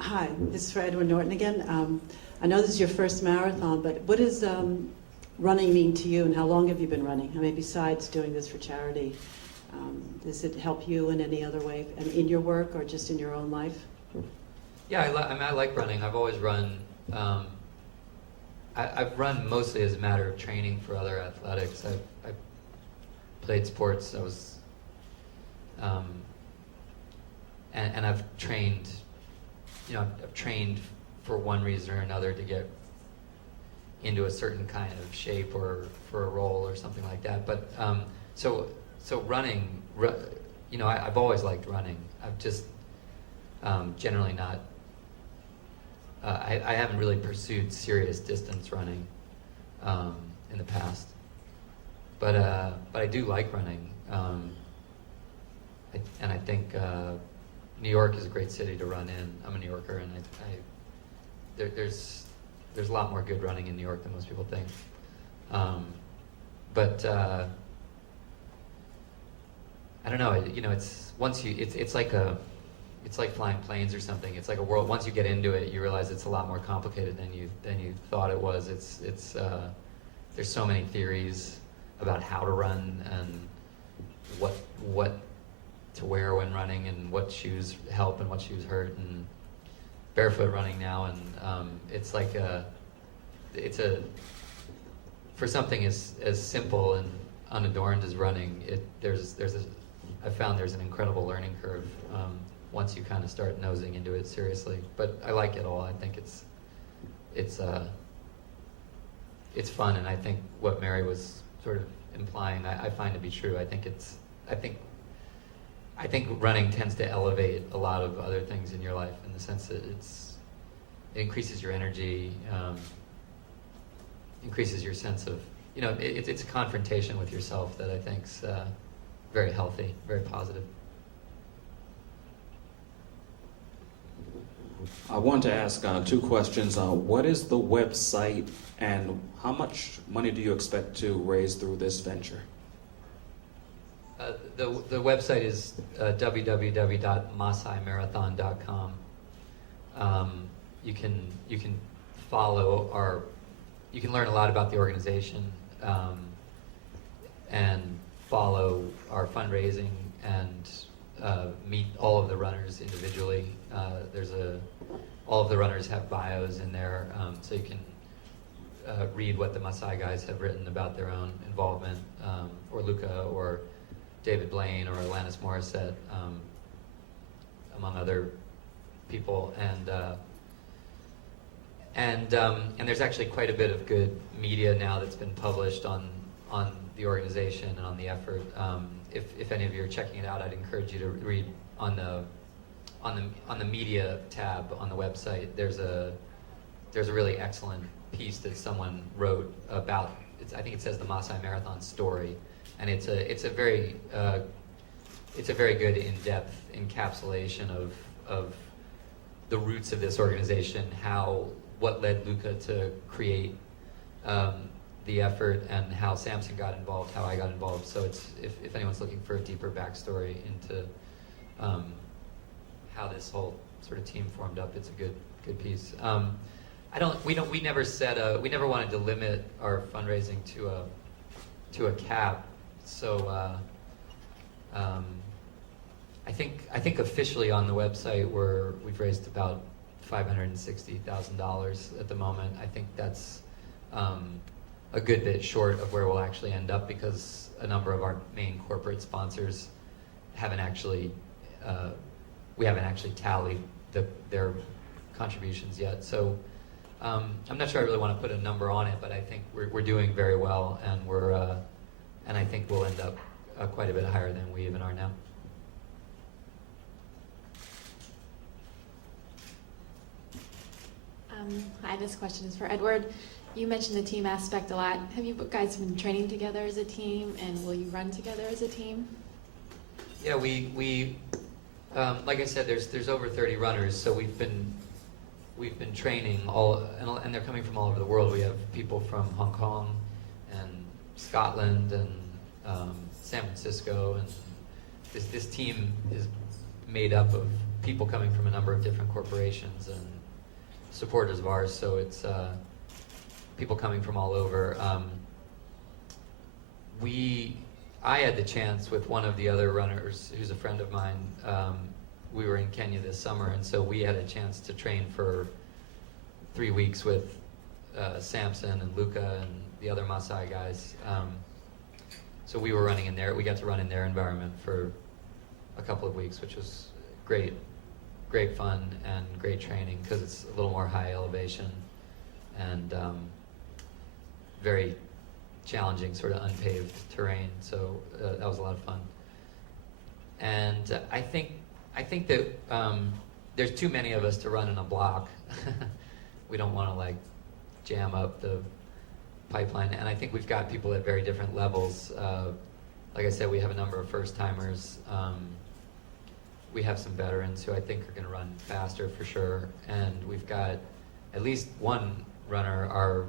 Hi, this is for Edward Norton again. I know this is your first marathon, but what does running mean to you, and how long have you been running? I mean, besides doing this for charity, does it help you in any other way, in your work or just in your own life? Yeah, I like running. I've always run. I've run mostly as a matter of training for other athletics. I've played sports. I was, and I've trained. I've trained for one reason or another to get into a certain kind of shape or for a role or something like that. But so running, I've always liked running. I've just generally not. I haven't really pursued serious distance running in the past, but I do like running, and I think New York is a great city to run in. I'm a New Yorker, and there's a lot more good running in New York than most people think. But I don't know. It's like flying planes or something. It's like a world. Once you get into it, you realize it's a lot more complicated than you thought it was. There's so many theories about how to run and what to wear when running and what shoes help and what shoes hurt, and barefoot running now, and for something as simple and unadorned as running, I found there's an incredible learning curve once you kind of start nosing into it seriously. But I like it all. I think it's fun, and I think what Mary was sort of implying, I find to be true. I think running tends to elevate a lot of other things in your life, in the sense that it increases your energy, increases your sense of, it's a confrontation with yourself that I think's very healthy, very positive. I want to ask two questions. What is the website, and how much money do you expect to raise through this venture? The website is www.masaimarathon.com. You can follow you can learn a lot about the organization and follow our fundraising and meet all of the runners individually. All of the runners have bios in there, so you can read what the Masai guys have written about their own involvement, or Luca, or David Blaine, or Alanis Morissette, among other people, and there's actually quite a bit of good media now that's been published on the organization and on the effort. If any of you are checking it out, I'd encourage you to read on the media tab on the website. There's a really excellent piece that someone wrote about. I think it says the Masai Marathon story, and it's a very good in-depth encapsulation of the roots of this organization, what led Luca to create the effort, and how Samson got involved, how I got involved. So if anyone's looking for a deeper backstory into how this whole sort of team formed up, it's a good piece. We never wanted to limit our fundraising to a cap. So I think officially on the website we've raised about $560,000 at the moment. I think that's a good bit short of where we'll actually end up, because a number of our main corporate sponsors we haven't actually tallied their contributions yet. So I'm not sure I really want to put a number on it, but I think we're doing very well, and and I think we'll end up quite a bit higher than we even are now. Hi, this question is for Edward. You mentioned the team aspect a lot. Have you guys been training together as a team, and will you run together as a team? Yeah, we like I said, there's over 30 runners, so we've been training and they're coming from all over the world. We have people from Hong Kong and Scotland and San Francisco, and this team is made up of people coming from a number of different corporations and supporters of ours. So it's people coming from all over. I had the chance with one of the other runners, who's a friend of mine. We were in Kenya this summer, and so we had a chance to train for 3 weeks with Samson and Luca and the other Maasai guys. So we were running in there. We got to run in their environment for a couple of weeks, which was great fun and great training because it's a little more high elevation and very challenging, sort of unpaved terrain. So that was a lot of fun. And I think that there's too many of us to run in a block. We don't want to like jam up the pipeline, and I think we've got people at very different levels. Like I said, we have a number of first timers. We have some veterans who I think are going to run faster for sure, and we've got at least one runner, our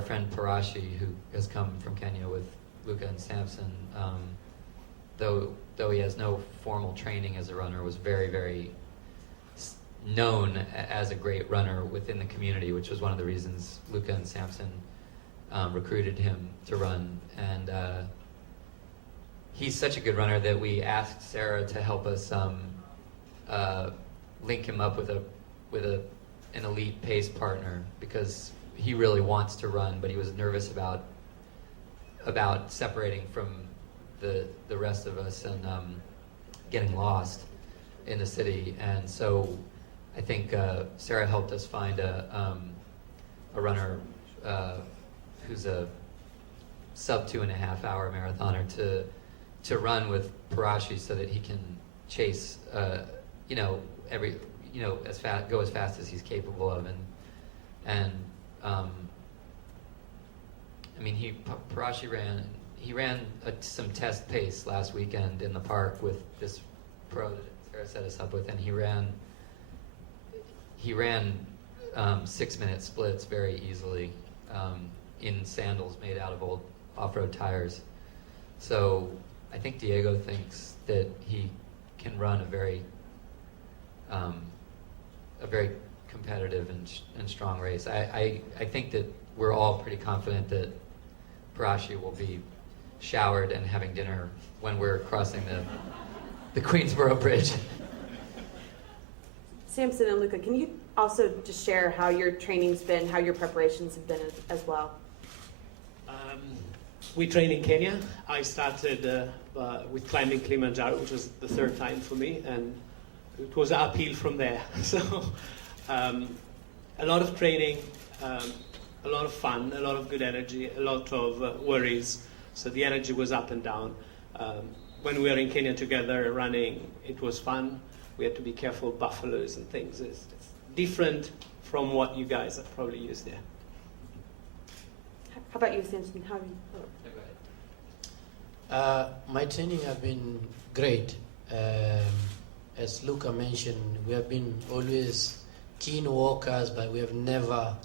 friend Parashi, who has come from Kenya with Luca and Samson. Though he has no formal training as a runner, was very, very known as a great runner within the community, which was one of the reasons Luca and Samson recruited him to run. And he's such a good runner that we asked Sarah to help us link him up with an elite pace partner, because he really wants to run, but he was nervous about separating from the rest of us and getting lost in the city. And so I think Sarah helped us find a runner who's a sub 2.5 hour marathoner to run with Parashi so that he can chase go as fast as he's capable of. And I mean, Parashi ran some test pace last weekend in the park with this pro that Sarah set us up with, and he ran 6-minute splits very easily in sandals made out of old off-road tires. So I think Diego thinks that he can run a very competitive and strong race. I think that we're all pretty confident that Parashi will be showered and having dinner when we're crossing the Queensboro Bridge. Samson and Luca, can you also just share how your training's been, how your preparations have been as well? We train in Kenya. I started with climbing Kilimanjaro, which was the third time for me, and it was uphill from there. So a lot of training, a lot of fun, a lot of good energy, a lot of worries. So the energy was up and down. When we were in Kenya together running, it was fun. We had to be careful of buffaloes and things. It's different from what you guys have probably used there. How about you, Samson? How have you? My training have been great. As Luca mentioned, we have been always keen walkers, but we have never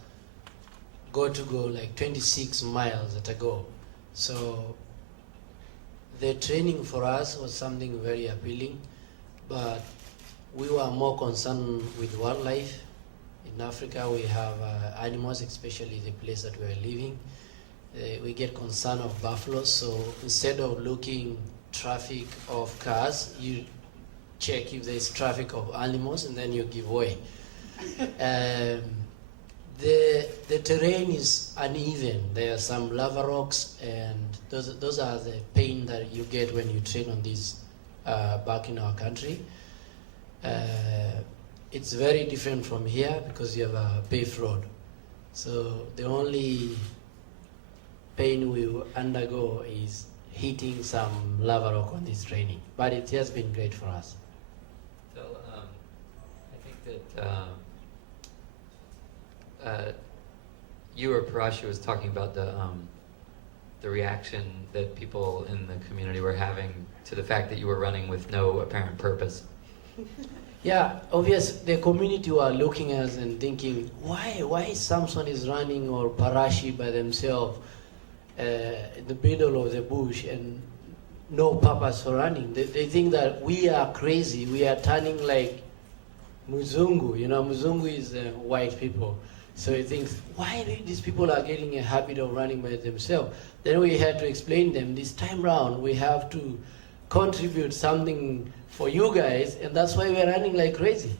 go like 26 miles at a go. So the training for us was something very appealing, but we were more concerned with wildlife. In Africa, we have animals, especially the place that we are living. We get concerned of buffaloes, so instead of looking traffic of cars, you check if there's traffic of animals, and then you give way. The terrain is uneven. There are some lava rocks, and those are the pain that you get when you train on these back in our country. It's very different from here because you have a paved road. So the only pain we undergo is hitting some lava rock on this training. But it has been great for us. So I think that you or Parashi was talking about the reaction that people in the community were having to the fact that you were running with no apparent purpose. Yeah, obviously the community were looking at us and thinking, why Samson is running or Parashi by themselves in the middle of the bush, and no purpose for running. They think that we are crazy. We are turning like Muzungu. You know, Muzungu is white people. So he thinks, why these people are getting a habit of running by themselves? Then we had to explain them, this time round, we have to contribute something for you guys, and that's why we're running like crazy.